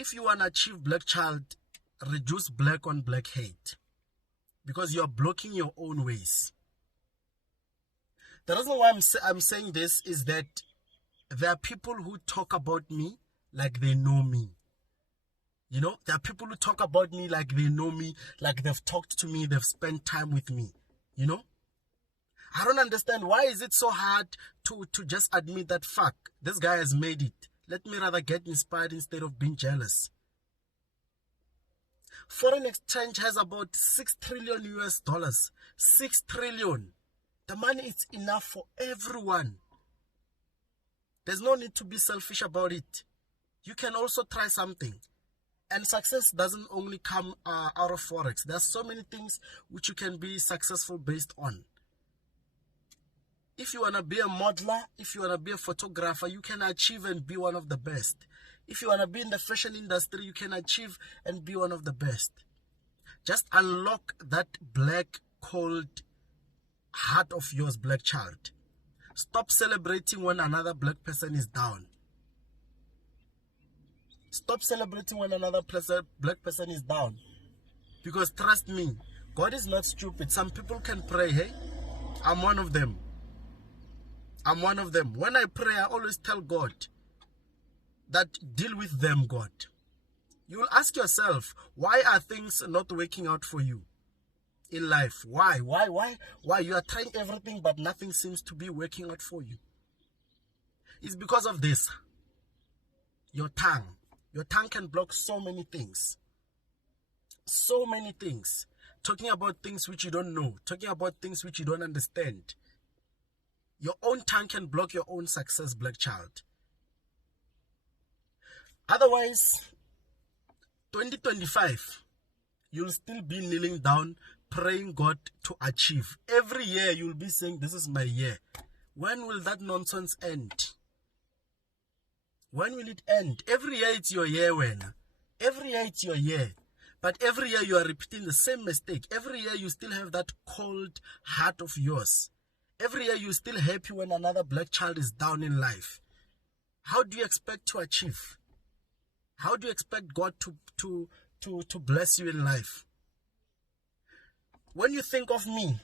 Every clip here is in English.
if you want to achieve black child, reduce black on black hate, because you are blocking your own ways. The reason why I'm saying this is that there are people who talk about me like they know me. You know, there are people who talk about me like they know me, like they've talked to me, they've spent time with me. You know, I don't understand, why is it so hard to just admit that, fuck, this guy has made it. Let me rather get inspired instead of being jealous. Foreign exchange has about 6 trillion US dollars. 6 trillion. The money is enough for everyone. There's no need to be selfish about it. You can also try something. And success doesn't only come out of Forex. There's so many things which you can be successful based on. If you want to be a modeler, if you want to be a photographer, you can achieve and be one of the best. If you want to be in the fashion industry, you can achieve and be one of the best. Just unlock that black, cold heart of yours, black child. Stop celebrating when another black person is down. Stop celebrating when another black person is down. Because trust me, God is not stupid. Some people can pray, hey? I'm one of them. I'm one of them. When I pray, I always tell God that deal with them, God. You will ask yourself, why are things not working out for you in life? Why? You are trying everything, but nothing seems to be working out for you. It's because of this. Your tongue. Your tongue can block so many things. So many things. Talking about things which you don't know. Talking about things which you don't understand. Your own tongue can block your own success, black child. Otherwise, 2025, you'll still be kneeling down, praying God to achieve. Every year, you'll be saying, this is my year. When will that nonsense end? When will it end? Every year, it's your year, when? Every year, it's your year. But every year, you are repeating the same mistake. Every year, you still have that cold heart of yours. Every year you're still happy when another black child is down in life. How do you expect to achieve? How do you expect God to bless you in life? When you think of me,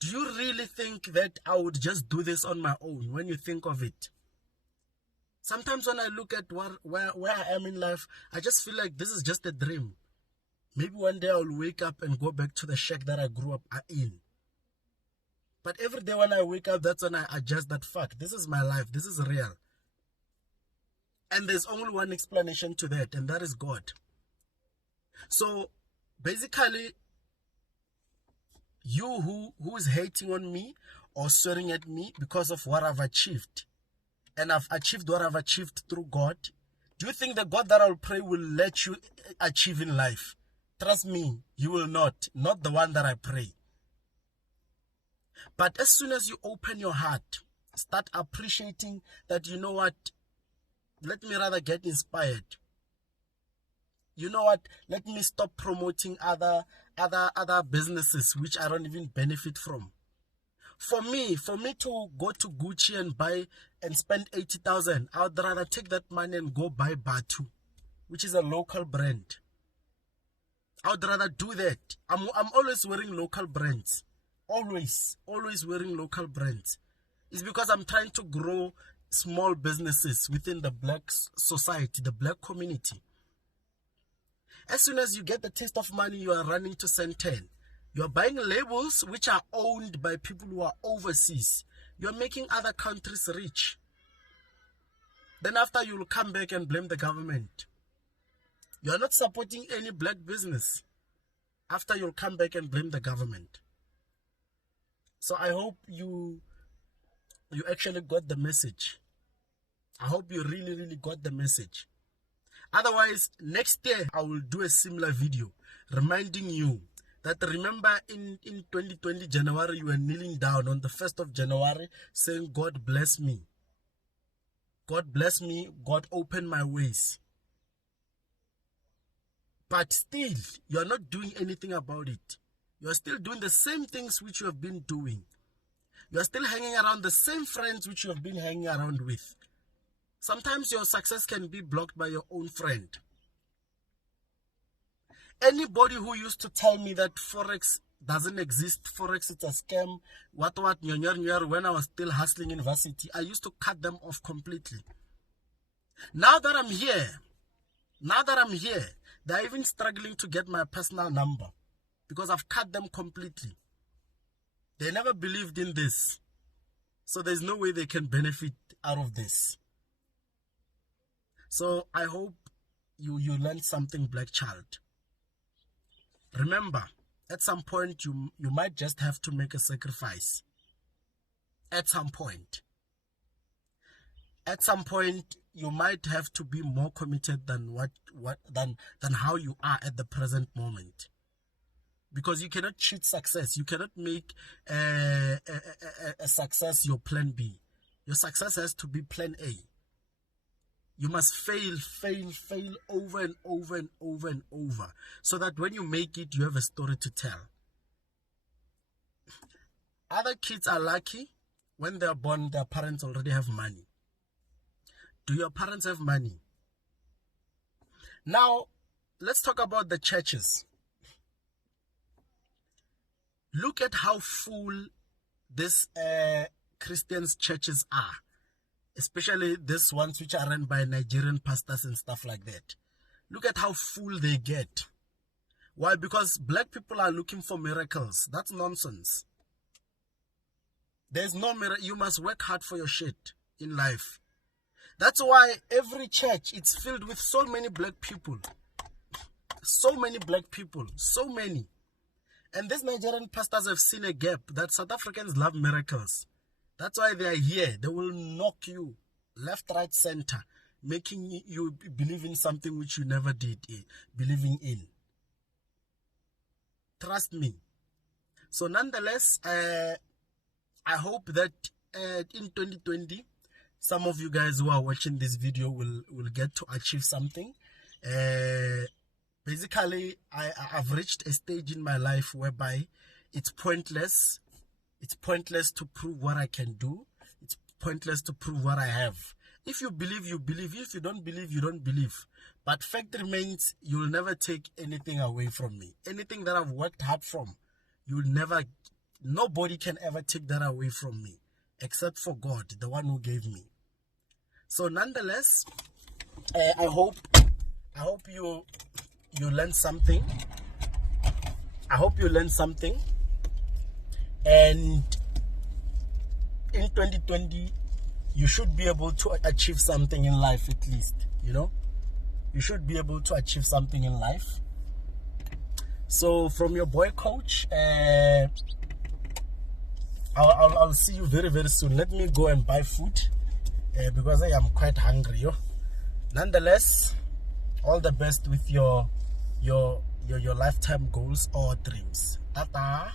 do you really think that I would just do this on my own when you think of it? Sometimes when I look at where I am in life, I just feel like this is just a dream. Maybe one day I'll wake up and go back to the shack that I grew up in. But every day when I wake up, that's when I adjust that fact. This is my life. This is real. And there's only one explanation to that, and that is God. So, basically, you who is hating on me or swearing at me because of what I've achieved, and I've achieved what I've achieved through God, do you think the God that I'll pray will let you achieve in life? Trust me, you will not. Not the one that I pray. But as soon as you open your heart, start appreciating that, you know what, let me rather get inspired. You know what, let me stop promoting other businesses which I don't even benefit from. For me to go to Gucci and buy and spend 80,000, I would rather take that money and go buy part2, which is a local brand. I would rather do that. I'm always wearing local brands. Always wearing local brands. It's because I'm trying to grow small businesses within the black society, the black community. As soon as you get the taste of money, you are running to Centen. You are buying labels which are owned by people who are overseas. You are making other countries rich. Then after, you will come back and blame the government. You are not supporting any black business. After, you'll come back and blame the government. So I hope you actually got the message. I hope you really got the message. Otherwise, next year I will do a similar video reminding you that, remember, in 2020 January, you were kneeling down on the 1st of January saying, God bless me. God bless me. God open my ways. But still, you are not doing anything about it. You are still doing the same things which you have been doing. You are still hanging around the same friends which you have been hanging around with. Sometimes your success can be blocked by your own friend. Anybody who used to tell me that Forex doesn't exist, Forex is a scam, what, when I was still hustling in varsity, I used to cut them off completely. Now that I'm here, they're even struggling to get my personal number because I've cut them completely. They never believed in this. So there's no way they can benefit out of this. So I hope you learned something, black child. Remember, at some point you might just have to make a sacrifice. At some point. At some point you might have to be more committed than than how you are at the present moment. Because you cannot cheat success. You cannot make a success your plan B. Your success has to be plan A. You must fail over and over and over and over, so that when you make it, you have a story to tell. Other kids are lucky. When they're born, their parents already have money. Do your parents have money? Now, let's talk about the churches. Look at how full these Christians churches are. Especially these ones which are run by Nigerian pastors and stuff like that. Look at how full they get. Why? Because black people are looking for miracles. That's nonsense. There's no miracle. You must work hard for your shit in life. That's why every church, it's filled with so many black people. So many black people. So many. And these Nigerian pastors have seen a gap that South Africans love miracles. That's why they are here. They will knock you left, right, center, making you believe in something which you never did believing in. Trust me. So nonetheless, I hope that in 2020, some of you guys who are watching this video will get to achieve something. Basically, I've reached a stage in my life whereby it's pointless. It's pointless to prove what I can do. It's pointless to prove what I have. If you believe, you believe. If you don't believe, you don't believe. But fact remains, you will never take anything away from me. Anything that I've worked hard from, nobody can ever take that away from me. Except for God, the one who gave me. So nonetheless, I hope you learned something. I hope you learned something. And in 2020, you should be able to achieve something in life at least, you know. You should be able to achieve something in life. So from your boy coach, I'll see you very, very soon. Let me go and buy food because I am quite hungry. Yo. Nonetheless, all the best with your lifetime goals or dreams. Tata.